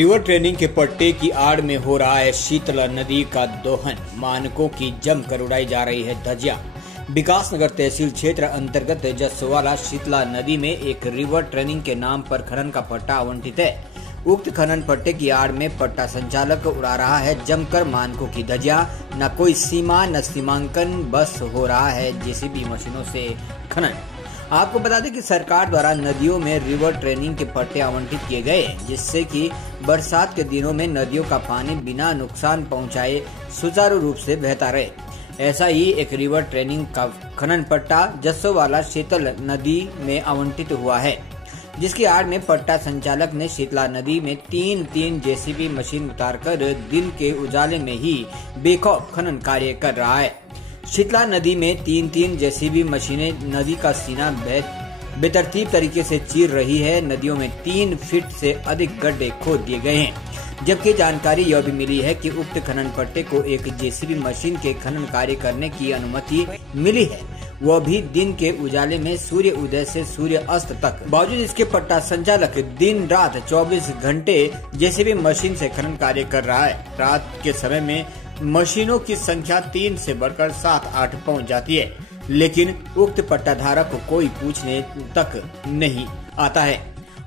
River training के पट्टे की आड़ में हो रहा है शीतला नदी का दोहन। मानकों की जमकर उड़ाई जा रही है धज्जियां। विकासनगर तहसील क्षेत्र अंतर्गत जसवाला शीतला नदी में एक रिवर ट्रेनिंग के नाम पर खनन का पट्टा आवंटित है। उक्त खनन पट्टे की आड़ में पट्टा संचालक उड़ा रहा है जमकर मानकों की धज्जियां। न कोई सीमा न सीमांकन, बस हो रहा है जेसीबी मशीनों से खनन। आपको बता दें कि सरकार द्वारा नदियों में रिवर ट्रेनिंग के पट्टे आवंटित किए गए, जिससे कि बरसात के दिनों में नदियों का पानी बिना नुकसान पहुंचाए सुचारू रूप से बहता रहे। ऐसा ही एक रिवर ट्रेनिंग का खनन पट्टा जसवाला शीतल नदी में आवंटित हुआ है, जिसकी आड़ में पट्टा संचालक ने शीतला नदी में तीन जेसीबी मशीन उतारकर दिन के उजाले में ही बेखौफ खनन कार्य कर रहा है। शीतला नदी में तीन जेसीबी मशीनें नदी का सीना बेतरतीब तरीके से चीर रही है। नदियों में 3 फीट से अधिक गड्ढे खोद दिए गए हैं, जबकि जानकारी यह भी मिली है कि उक्त खनन पट्टे को एक जेसीबी मशीन के खनन कार्य करने की अनुमति मिली है, वह भी दिन के उजाले में सूर्य उदय से सूर्य अस्त तक। बावजूद इसके पट्टा संचालक दिन रात 24 घंटे जेसीबी मशीन से खनन कार्य कर रहा है। रात के समय में मशीनों की संख्या 3 से बढ़कर 7-8 पहुंच जाती है, लेकिन उक्त पट्टाधारक को कोई पूछने तक नहीं आता है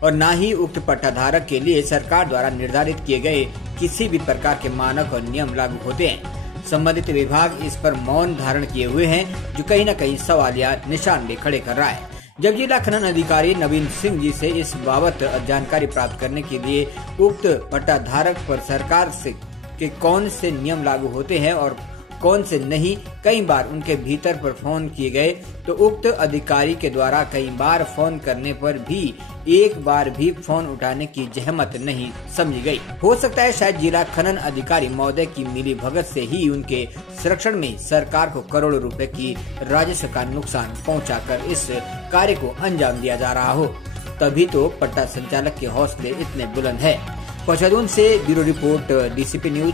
और न ही उक्त पट्टाधारक के लिए सरकार द्वारा निर्धारित किए गए किसी भी प्रकार के मानक और नियम लागू होते हैं। संबंधित विभाग इस पर मौन धारण किए हुए हैं, जो कहीं न कहीं सवालिया निशान भी खड़े कर रहा है। जब जिला खनन अधिकारी नवीन सिंह जी से इस बाबत जानकारी प्राप्त करने के लिए उक्त पट्टाधारक पर सरकार से कि कौन से नियम लागू होते हैं और कौन से नहीं, कई बार उनके भीतर पर फोन किए गए, तो उक्त अधिकारी के द्वारा कई बार फोन करने पर भी एक बार भी फोन उठाने की जहमत नहीं समझी गई। हो सकता है शायद जिला खनन अधिकारी महोदय की मिली भगत से ही उनके संरक्षण में सरकार को करोड़ों रुपए की राजस्व का नुकसान पहुंचाकर इस कार्य को अंजाम दिया जा रहा हो, तभी तो पट्टा संचालक के हौसले इतने बुलंद है। पचहदून से ब्यूरो रिपोर्ट, डीसीपी न्यूज,